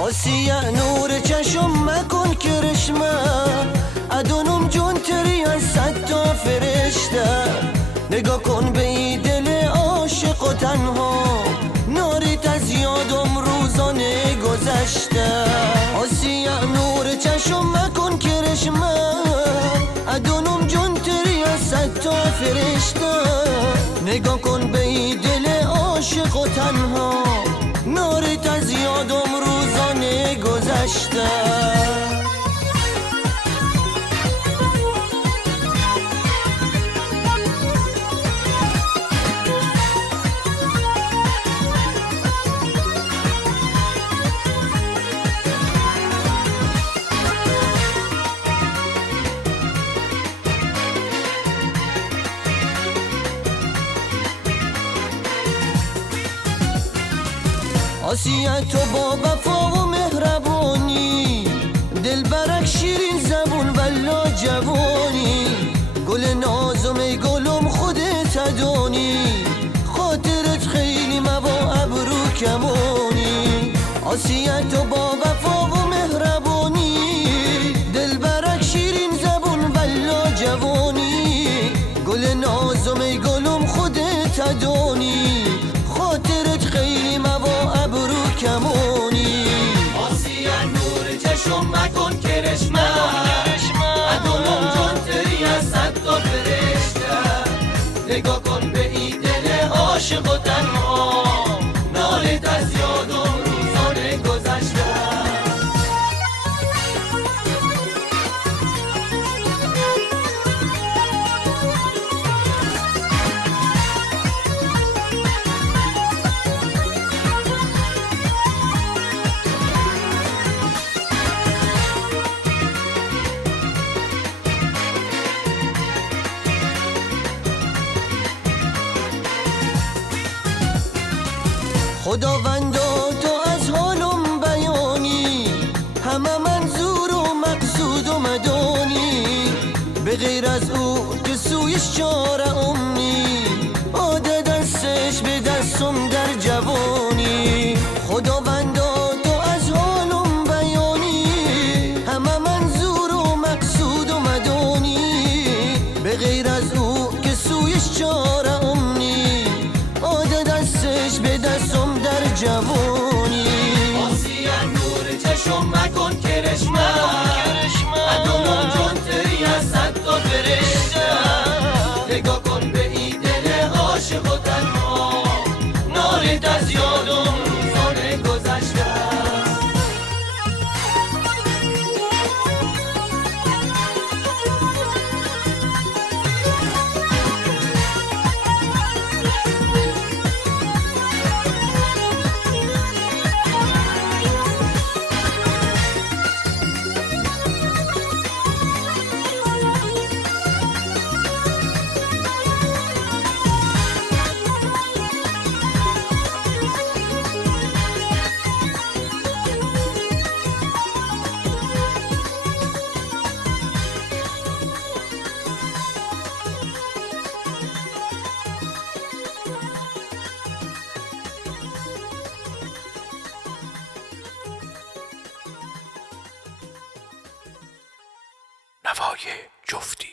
آسیه نور چشم مکن کرشمه، ادونم جون تری از صد تا فرشته. نگاه کن به این دل عاشق و تنها، ناریت از یادم روزانه گذشته. آسیه نور چشم مکن کرشمه، ادونم جون تری از صد تا فرشته. نگاه کن به این دل عاشق و تنها، ناریت از یادم روزانه گذشته. آسیه تو با وفا و مهربانی، دل برک شیرین زبون ولا جوانی. گل نازم ای گلم خودت ادانی، خاطرت خیلی موا ابرو کمانی. آسیه تو با وفا و مهربانی، دل برک شیرین زبون ولا جوانی. گل نازم ای گلم خودت ادانی، خاطرت خیلی موا ابرو کمانی. آسیه نور چشم مکن کرشمه، ادونم جون تری از صد تا فرشته. نگاه کن به این دل عاشق و تنها، نالت از یادم روزانه گذشته. خداوندا تو از حالم بیانی، همه منظور و مقصود و مدانی. به غیر از او که سویش چاره امنی، آده دستش به دستم در جوانی. خداوندا تو از حالم بیانی، همه منظور و مقصود و مدانی. به غیر از او که سویش چاره امنی، آده دستش به دستم در جوانی. آسیه نور چشم مکن کرشمه، ادونم جون تری از صد تا فرشته. نگاه کن به این دل عاشق و تنها، نالت از یادم روزانه گذشته. نوای جفتی.